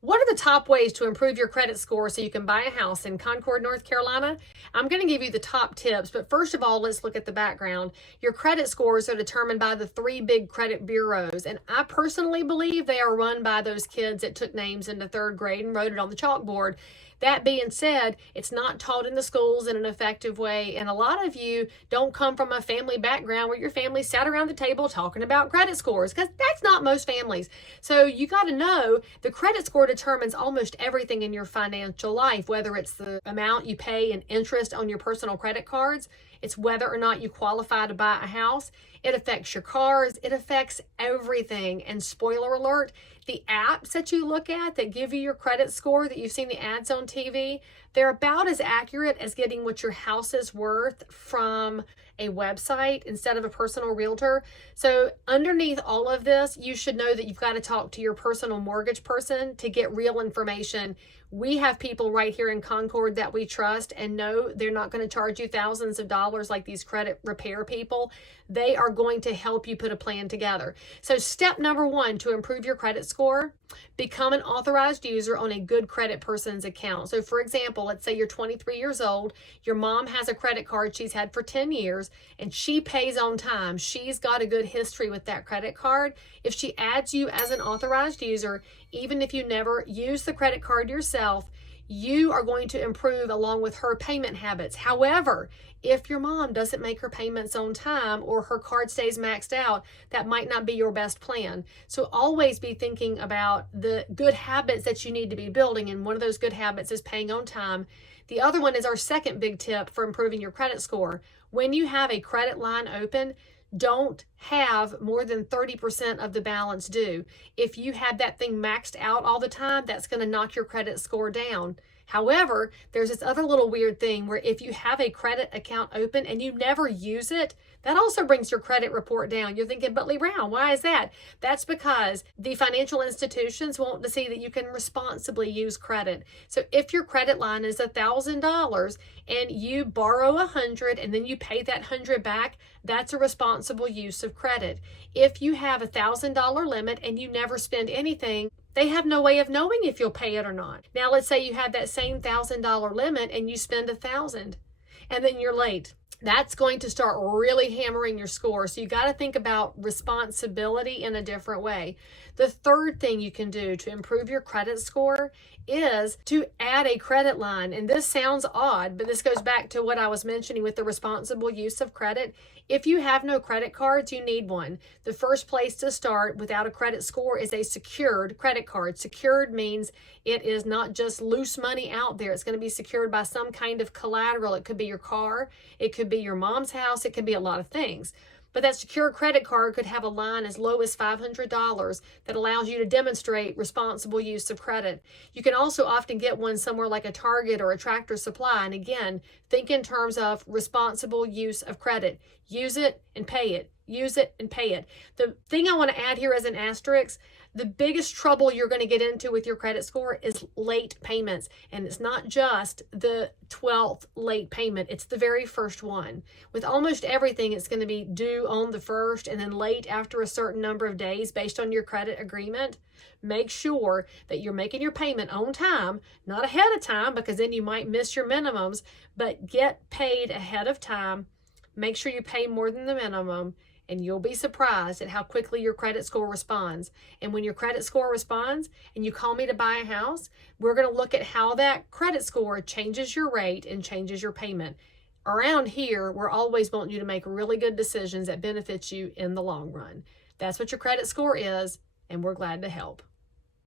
What are the top ways to improve your credit score so you can buy a house in Concord, North Carolina? I'm going to give you the top tips, but first of all, let's look at the background. Your credit scores are determined by the three big credit bureaus, and I personally believe they are run by those kids that took names into third grade and wrote it on the chalkboard. That being said, it's not taught in the schools in an effective way, and a lot of you don't come from a family background where your family sat around the table talking about credit scores, because that's not most families. So you got to know the credit score determines almost everything in your financial life, whether it's the amount you pay in interest on your personal credit cards, it's whether or not you qualify to buy a house. It affects your cars. It affects everything. And spoiler alert, the apps that you look at that give you your credit score that you've seen the ads on TV, they're about as accurate as getting what your house is worth from a website instead of a personal realtor. So underneath all of this, you should know that you've got to talk to your personal mortgage person to get real information. We have people right here in Concord that we trust and know they're not going to charge you thousands of dollars like these credit repair people. They are going to help you put a plan together. So step number one to improve your credit score, become an authorized user on a good credit person's account. So for example, let's say you're 23 years old, your mom has a credit card she's had for 10 years and she pays on time. She's got a good history with that credit card. If she adds you as an authorized user, even if you never use the credit card yourself, you are going to improve along with her payment habits. However, if your mom doesn't make her payments on time or her card stays maxed out, that might not be your best plan. So always be thinking about the good habits that you need to be building, and one of those good habits is paying on time. The other one is our second big tip for improving your credit score. When you have a credit line open, don't have more than 30% of the balance due. If you have that thing maxed out all the time, that's going to knock your credit score down. However, there's this other little weird thing where if you have a credit account open and you never use it, that also brings your credit report down. You're thinking, but Leigh Brown, why is that? That's because the financial institutions want to see that you can responsibly use credit. So if your credit line is $1,000 and you borrow $100 and then you pay that $100 back, that's a responsible use of credit. If you have $1,000 limit and you never spend anything, they have no way of knowing if you'll pay it or not. Now, let's say you have that same $1,000 limit and you spend $1,000 and then you're late. That's going to start really hammering your score. So you got to think about responsibility in a different way. The third thing you can do to improve your credit score is to add a credit line. And this sounds odd, but this goes back to what I was mentioning with the responsible use of credit. If you have no credit cards, you need one. The first place to start without a credit score is a secured credit card. Secured means it is not just loose money out there. It's going to be secured by some kind of collateral. It could be your car. It could be your mom's house. It could be a lot of things. But that secure credit card could have a line as low as $500 that allows you to demonstrate responsible use of credit. You can also often get one somewhere like a Target or a Tractor Supply. And again, think in terms of responsible use of credit. Use it and pay it. Use it and pay it. The thing I want to add here as an asterisk, the biggest trouble you're going to get into with your credit score is late payments. And it's not just the 12th late payment. It's the very first one. With almost everything, it's going to be due on the first and then late after a certain number of days based on your credit agreement. Make sure that you're making your payment on time, not ahead of time, because then you might miss your minimums, but get paid ahead of time. Make sure you pay more than the minimum, and you'll be surprised at how quickly your credit score responds. And when your credit score responds and you call me to buy a house, we're going to look at how that credit score changes your rate and changes your payment. Around here, we're always wanting you to make really good decisions that benefit you in the long run. That's what your credit score is, and we're glad to help.